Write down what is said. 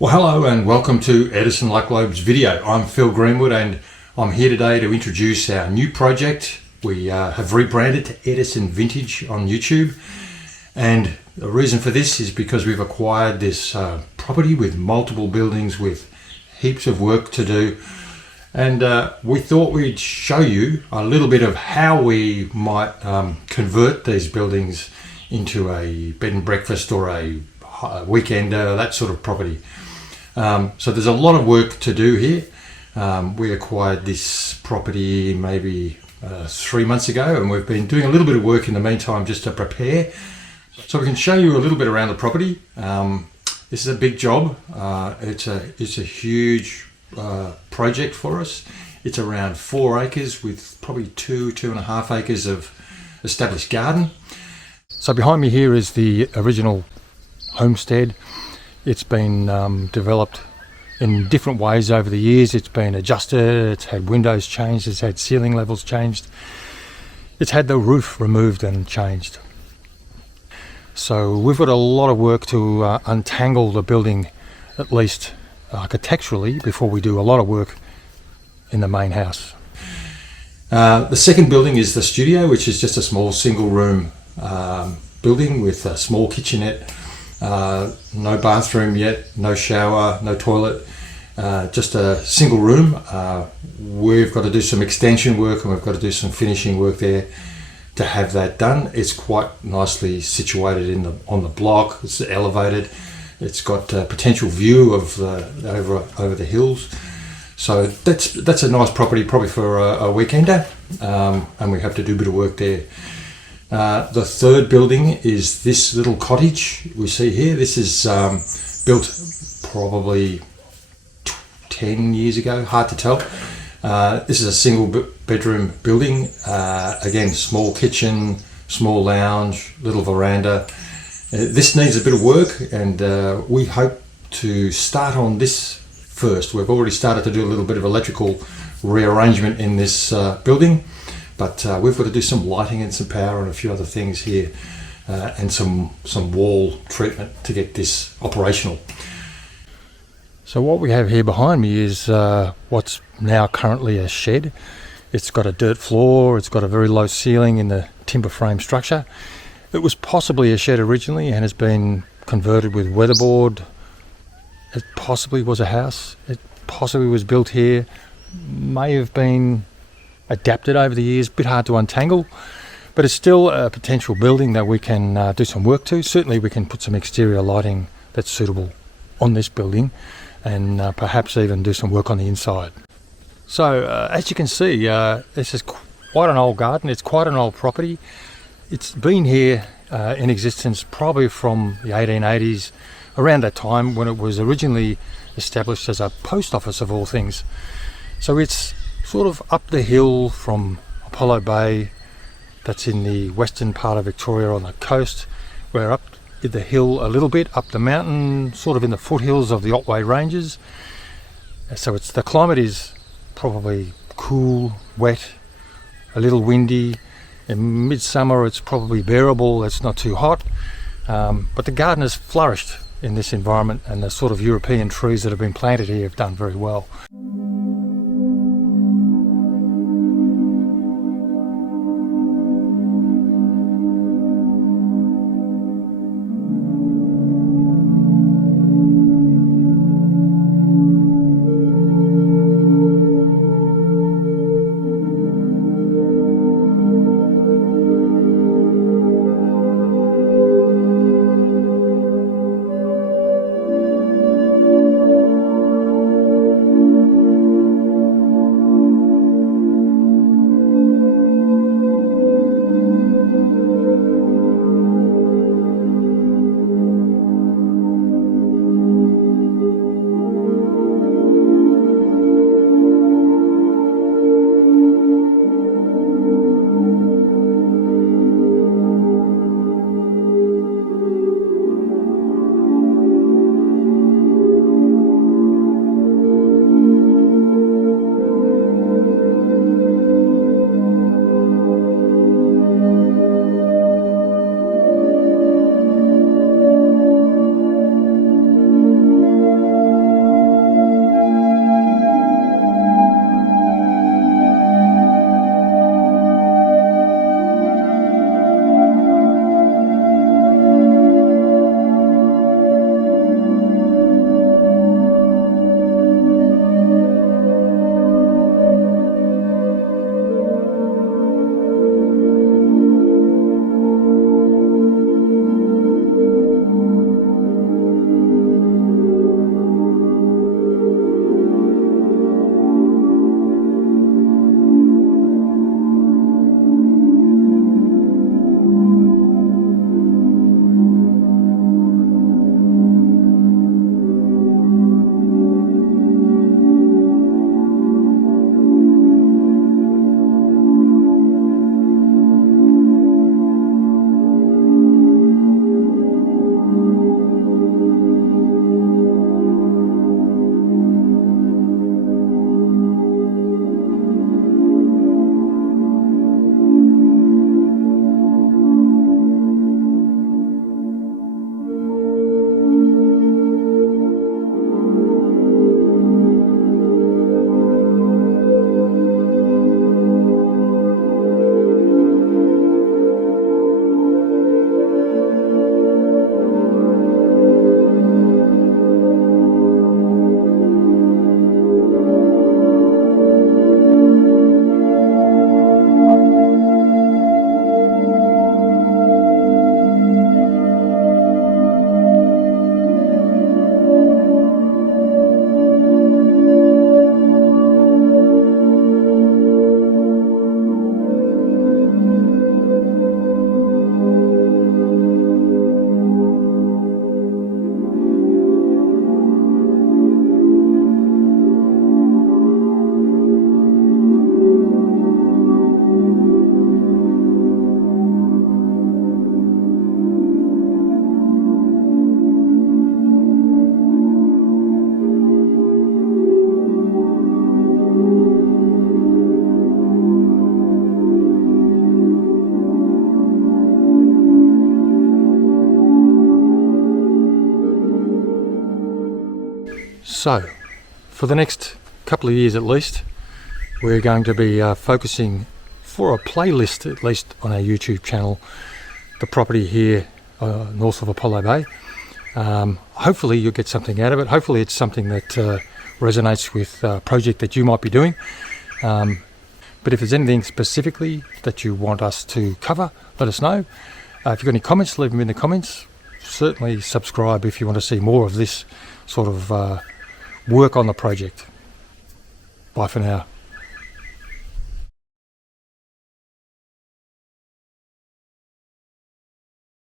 Well, hello and welcome to Edison Light Globe's video. I'm Phil Greenwood and I'm here today to introduce our new project. We have rebranded to Edison Vintage on YouTube, and the reason for this is because we've acquired this property with multiple buildings with heaps of work to do, and we thought we'd show you a little bit of how we might convert these buildings into a bed and breakfast or a weekender, that sort of property. So there's a lot of work to do here. We acquired this property maybe 3 months ago, and we've been doing a little bit of work in the meantime just to prepare. So we can show you a little bit around the property. This is a big job. It's a huge project for us. It's around 4 acres with probably 2.5 acres of established garden. So behind me here is the original homestead. It's been developed in different ways over the years. It's been adjusted, it's had windows changed, it's had ceiling levels changed, it's had the roof removed and changed. So we've got a lot of work to untangle the building, at least architecturally, before we do a lot of work in the main house. The second building is the studio, which is just a small single room building with a small kitchenette. No bathroom yet, no shower, no toilet, just a single room. We've got to do some extension work and we've got to do some finishing work there to have that done. It's quite nicely situated on the block. It's elevated. It's got a potential view of over the hills. So that's a nice property, probably for a weekender, and we have to do a bit of work there. The third building is this little cottage we see here. This is built probably 10 years ago, hard to tell. This is a single bedroom building. Again, small kitchen, small lounge, little veranda. This needs a bit of work, and we hope to start on this first. We've already started to do a little bit of electrical rearrangement in this building. But we've got to do some lighting and some power and a few other things here, and some wall treatment to get this operational. So what we have here behind me is what's now currently a shed. It's got a dirt floor, it's got a very low ceiling in the timber frame structure. It was possibly a shed originally and has been converted with weatherboard. It possibly was a house. It possibly was built here. May have been adapted over the years, a bit hard to untangle, but it's still a potential building that we can do some work to. Certainly we can put some exterior lighting that's suitable on this building, and perhaps even do some work on the inside. So as you can see, this is quite an old garden. It's quite an old property. It's been here in existence probably from the 1880s, around that time when it was originally established as a post office of all things. So it's sort of up the hill from Apollo Bay, that's in the western part of Victoria on the coast. We're up the hill a little bit, up the mountain, sort of in the foothills of the Otway Ranges. So the climate is probably cool, wet, a little windy. In midsummer it's probably bearable, it's not too hot. But the garden has flourished in this environment, and the sort of European trees that have been planted here have done very well. So, for the next couple of years at least, we're going to be focusing for a playlist, at least on our YouTube channel, the property here north of Apollo Bay. Hopefully you'll get something out of it. Hopefully it's something that resonates with a project that you might be doing. But if there's anything specifically that you want us to cover, let us know. If you've got any comments, leave them in the comments. Certainly subscribe if you want to see more of this sort of work on the project. Bye for now.